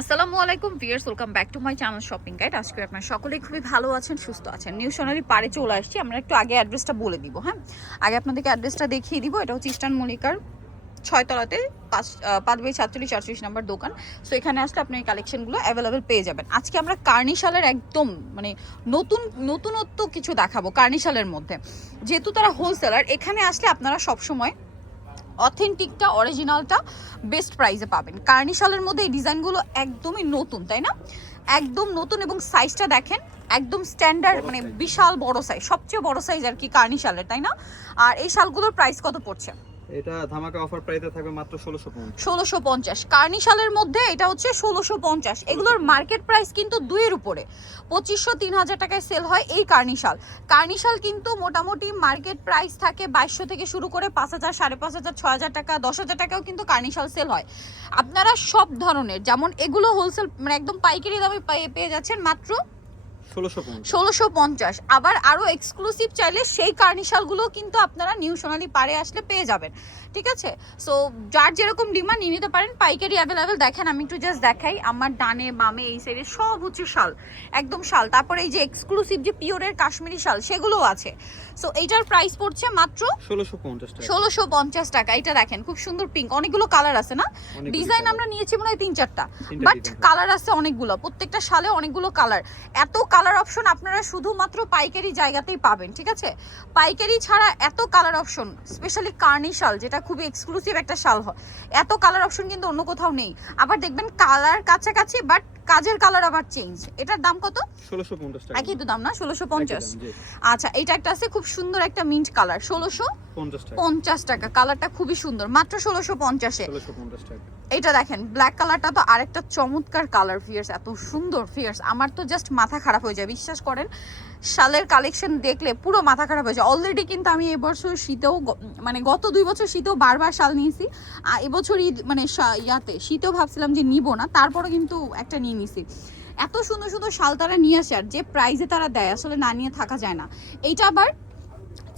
আসসালামু আলাইকুম viewers, welcome back to my channel shopping guide. আজকে আপনারা সকলেই খুবই ভালো আছেন, সুস্থ আছেন। নিউ সোনালী পাড়ে চলে আসছি। আমরা একটু আগে অ্যাড্রেসটা বলে দিব। হ্যাঁ, আগে আপনাদেরকে অ্যাড্রেসটা দেখিয়ে দিব। এটা হচ্ছে ইস্টার্ন মল্লিকার 6 তলাতে 5/47 নম্বর দোকান। সো এখানে আসলে আপনি এই কালেকশনগুলো অ্যাভেলেবেল পেয়ে যাবেন। আজকে আমরা কার্নিশালের একদম মানে নতুনত্ব কিছু দেখাবো কার্নিশালের মধ্যে। যেহেতু তারা হোলসেলার, এখানে আসলে আপনারা সবসময় অথেন্টিকটা অরিজিনালটা বেস্ট প্রাইসে পাবেন। কার্নিশালের মধ্যে এই ডিজাইনগুলো একদমই নতুন, তাই না? একদম নতুন, এবং সাইজটা দেখেন একদম স্ট্যান্ডার্ড, মানে বিশাল বড় সাইজ, সবচেয়ে বড় সাইজ আর কি কার্নিশালের, তাই না? আর এই শালগুলোর প্রাইস কত পড়ছে? এটা ধামাকা অফার প্রাইসে থাকবে মাত্র 1650। কার্নিশালের মধ্যে এটা হচ্ছে 1650। এগুলোর মার্কেট প্রাইস কিন্তু 2 এর উপরে, 2500-3000 টাকায় সেল হয় এই কার্নিশাল কিন্তু মোটামুটি মার্কেট প্রাইস থাকে 2200 থেকে শুরু করে 5000, 5500, 6000 টাকা, 10000 টাকাও কিন্তু কার্নিশাল সেল হয়। আপনারা সব ধরনের, যেমন এগুলো হোলসেল মানে একদম পাইকারি দামে পেয়ে যাচ্ছেন মাত্র 1650। আবার আরো এক্সক্লুসিভ চাইলে সেই কার্নিশালগুলো কিন্তু আপনারা নিউ সোনালী পাড়ে আসলে পেয়ে যাবেন, ঠিক আছে? সো যার যেরকম ডিমান্ড নিয়ে নিতে পারেন, পাইকারি অ্যাভেলেবেল। দেখেন আমি একটু জাস্ট দেখাই, আমার ডানে বামে এই সাইডে সব হচ্ছে শাল, একদম শাল। তারপরে এই যে এক্সক্লুসিভ যে পিওরের কাশ্মীরি শাল, সেগুলোও আছে। সো এইটার প্রাইস পড়ছে মাত্র 1650 টাকা। এটা দেখেন খুব সুন্দর পিঙ্ক, অনেকগুলো কালার আছে না? ডিজাইন আমরা নিয়েছি মনে হয় 3-4টা, বাট কালার আছে অনেকগুলো, প্রত্যেকটা শালে অনেকগুলো কালার। এত কালার অপশন আপনারা শুধুমাত্র পাইকারি জায়গাতেই পাবেন, ঠিক আছে? পাইকারি ছাড়া এত কালার অপশন, স্পেশালি কার্নিশাল যেটা খুবই এক্সক্লুসিভ একটা শাল হয়, এত কালার অপশন কিন্তু অন্য কোথাও নেই। আবার দেখবেন কালার কাছাকাছি, বাট কাজের কালার আবার চেঞ্জ। এটার দাম কত? 1650 টাকা। একই তো দাম না? 1650। আচ্ছা, এটা একটা আছে খুব সুন্দর একটা মিন্ট কালার, 1650 টাকা। কালারটা খুবই সুন্দর, মাত্র 1650 টাকা। এটা দেখেন ব্ল্যাক কালারটা তো আরেকটা চমৎকার কালার ফিয়ার্স, এত সুন্দর ফিয়ার্স, আমার তো জাস্ট মাথা খারাপ হয়ে যায়। বিশ্বাস করেন, শালের কালেকশন দেখলে পুরো মাথা খারাপ হয়ে যায়। অলরেডি কিন্তু আমি এবছর শীতেও, মানে গত 2 বছর শীতেও বারবার শাল নিয়েছি। আর এবছর মানে শীতেও ভাবছিলাম যে নিব না, তারপরে কিন্তু একটা নিয়ে নিছি। এত সুন্দর সুন্দর শাল তারা নিয়ে আসে, আর যে প্রাইসে তারা দেয় আসলে না নিয়ে থাকা যায় না। এইটা আবার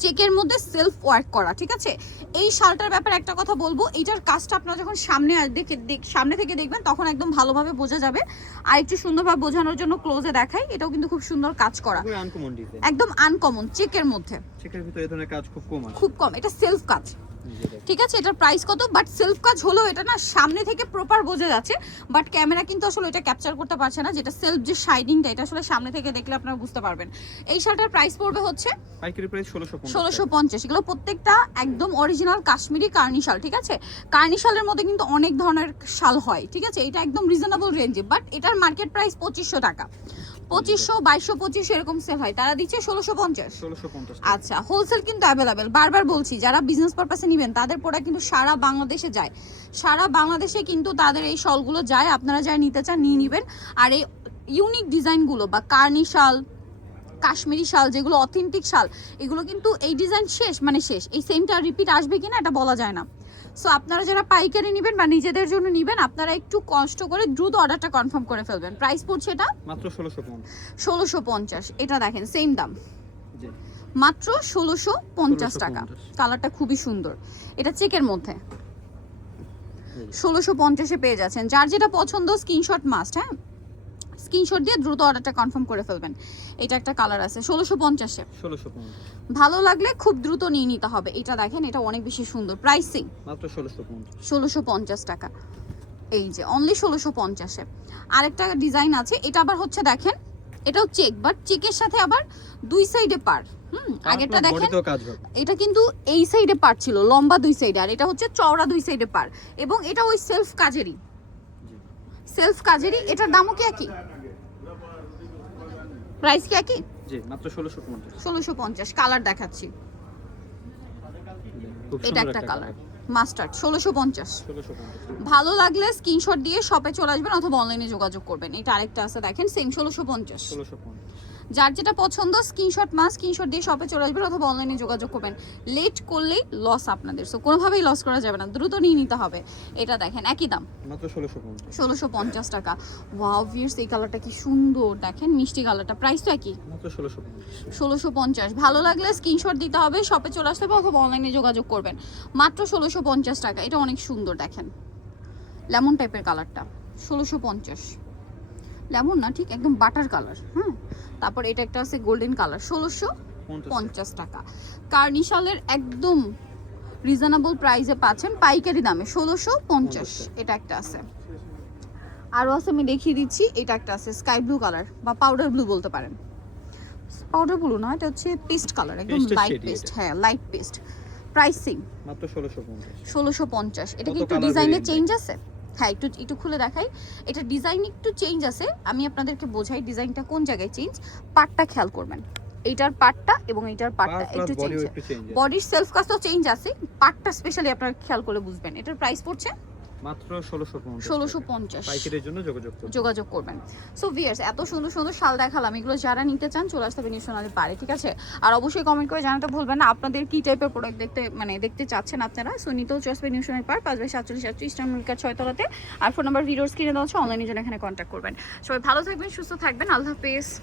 চেকের মধ্যে সেলফ ওয়ার্ক করা, ঠিক আছে? এই শালটার ব্যাপারে একটা কথা বলবো, এইটার কাজটা আপনারা যখন সামনে থেকে দেখবেন তখন একদম ভালোভাবে বোঝা যাবে। আর একটু সুন্দরভাবে বোঝানোর জন্য ক্লোজে দেখাই, এটাও কিন্তু খুব সুন্দর কাজ করা, একদম আনকমন চেকের মধ্যে। চেকের ভিতরে এই ধরনের কাজ খুব কম, এটা সেলফ কাজ, ঠিক আছে? এটার প্রাইস কত? বাট সেলফ কাজ হলেও এটা না সামনে থেকে প্রপার বোঝা যাচ্ছে, বাট ক্যামেরা কিন্তু আসলে এটা ক্যাপচার করতে পারছে না। যেটা সেলফ যে শাইনিংটা, এটা আসলে সামনে থেকে দেখলে আপনারা বুঝতে পারবেন। এই শার্টের প্রাইস পড়বে হচ্ছে পাইকারি প্রাইস 1650। এগুলো প্রত্যেকটা একদম অরিজিনাল কাশ্মীরি কার্নিশাল, ঠিক আছে? কার্নিশালের মধ্যে কিন্তু অনেক ধরনের শাল হয়, ঠিক আছে? এটা একদম রিজনেবল রেঞ্জে, বাট এটার মার্কেট প্রাইস 2500 টাকা। 2500, 2200, 2500 এরকম সেল হয়, তারা দিচ্ছে 1650। আচ্ছা, হোলসেল কিন্তু অ্যাভেলেবেল। বারবার বলছি, যারা বিজনেস পারপাসে নেবেন তাদের প্রোডাক্ট কিন্তু সারা বাংলাদেশে যায়। সারা বাংলাদেশে কিন্তু তাদের এই শলগুলো যায়, আপনারা যারা নিতে চান নিয়ে নেবেন। আর এই ইউনিক ডিজাইনগুলো বা কার্নি শাল, কাশ্মীরি শাল, যেগুলো অথেন্টিক শাল, এগুলো কিন্তু এই ডিজাইন শেষ মানে শেষ, এই সেমটা রিপিট আসবে কিনা এটা বলা যায় না। সো আপনারা যারা পাইকারি নেবেন বা নিজেদের জন্য নেবেন, আপনারা একটু কষ্ট করে দ্রুত অর্ডারটা কনফার্ম করে ফেলবেন। প্রাইস পড়ছে এটা মাত্র 1650। এটা দেখেন সেম দাম, মাত্র 1650 টাকা। কালারটা খুবই সুন্দর, এটা চেকের মধ্যে 1650-এ পেয়ে যাচ্ছেন। যার যেটা পছন্দ স্ক্রিনশট মাস্ট, হ্যাঁ, স্ক্রিনশট দিয়ে দ্রুত অর্ডারটা কনফার্ম করে ফেলবেন। এটা একটা কালার আছে 1650-এ, ভালো লাগলে খুব দ্রুত নিয়ে নিতে হবে। এটা দেখেন, এটা অনেক বেশি সুন্দর, প্রাইসিং মাত্র 1650 টাকা। এই যে অনলি 1650-এ। আরেকটা ডিজাইন আছে, এটা আবার হচ্ছে দেখেন, এটাও চেক, বাট চেকের সাথে আবার 2 সাইডে পার। আগেরটা দেখেন, এটা কিন্তু এই সাইডে পার ছিল, লম্বা 2 সাইডে, আর এটা হচ্ছে চওড়া 2 সাইডে পার, এবং এটা ওই সেলফ কাজেরই। এটার দামও কি একই? প্রাইস কি একই? জি, মাত্র 1650। কালার দেখাচ্ছি, এটা একটা কালার মাস্টার্ড, 1650। ভালো লাগলে স্ক্রিনশট দিয়ে শপে চলে আসবেন অথবা অনলাইনে যোগাযোগ করবেন। এটা আরেকটা আছে দেখেন, সেম 1650। যার যেটা পছন্দ স্ক্রিনশট দিয়ে শপে চলে আসবেন অথবা অনলাইনে যোগাযোগ করবেন। লেট করলেই লস আপনাদের, সো কোনোভাবেই লস করা যাবে না, দ্রুত নিয়ে নিতে হবে। এটা দেখেন একই দাম, মাত্র 1650 টাকা। ওয়াও ভিউয়ার্স, এই কালারটা কি সুন্দর, দেখেন মিষ্টি কালারটা। প্রাইস তো একই, মাত্র 1650। ভালো লাগলে স্ক্রিনশট দিতে হবে, শপে চলে আসতে হবে অথবা অনলাইনে যোগাযোগ করবেন। মাত্র 1650 টাকা। এটা অনেক সুন্দর, দেখেন লেমন টাইপের কালারটা, 1650 লেমন না, ঠিক একদম বাটার কালার। হ্যাঁ, তারপর এটা একটা আছে গোল্ডেন কালার, 1650 টাকা। কার্নিশালের একদম রিজনেবল প্রাইসে পাচ্ছেন পাইকারি দামে 1650। এটা একটা আছে, আরও আছে আমি দেখিয়ে দিচ্ছি। এটা একটা আছে স্কাই ব্লু কালার বা পাউডার ব্লু বলতে পারেন, পাউডার ব্লু না, এটা হচ্ছে পেস্ট কালার, একদম Paste এর লাইট shade পেস্ট। এটা। হ্যাঁ, লাইট পেস্ট। প্রাইসিং মাত্র 1650। 1650। এটা কি কত একটু colour ডিজাইনে variant চেঞ্জ আছে? হ্যাঁ, একটু একটু খুলে দেখাই। এটা ডিজাইন একটু চেঞ্জ আছে, আমি আপনাদেরকে বোঝাই ডিজাইনটা কোন জায়গায় চেঞ্জ। পার্টটা খেয়াল করবেন, এইটার পার্টটা এবং এইটার পার্টটা একটু চেঞ্জ, একটু চেঞ্জ বডির সেলফ কাজটাও চেঞ্জ আছে, পার্টটা স্পেশালি আপনারা খেয়াল করে বুঝবেন। এটার প্রাইস পড়ছে মাত্র 1650। 1650। পাইকারির জন্য যোগাযোগ করবেন। সো ভিউয়ার্স, এত সুন্দর সুন্দর শাল দেখালাম, এগুলো যারা নিতে চান চলে আসতে হবে নিউ সোনালী পাড়ে, ঠিক আছে? আর অবশ্যই কমেন্ট করে জানাতে ভুলবেন না আপনাদের কি টাইপের প্রোডাক্ট দেখতে চাচ্ছেন আপনারা। সো নিতেও চলে আসবে নিউ সোনালী পাড়, 5/47 ইস্টার্ন মিল্কার 6 তলাতে। আর ফোন নাম্বার ভিডিওর স্ক্রিনে দেওয়া আছে, অনলাইনের জন্য এখানে কন্ট্যাক্ট করবেন। সবাই ভালো থাকবেন, সুস্থ থাকবেন, আল্লাহ হাফেজ।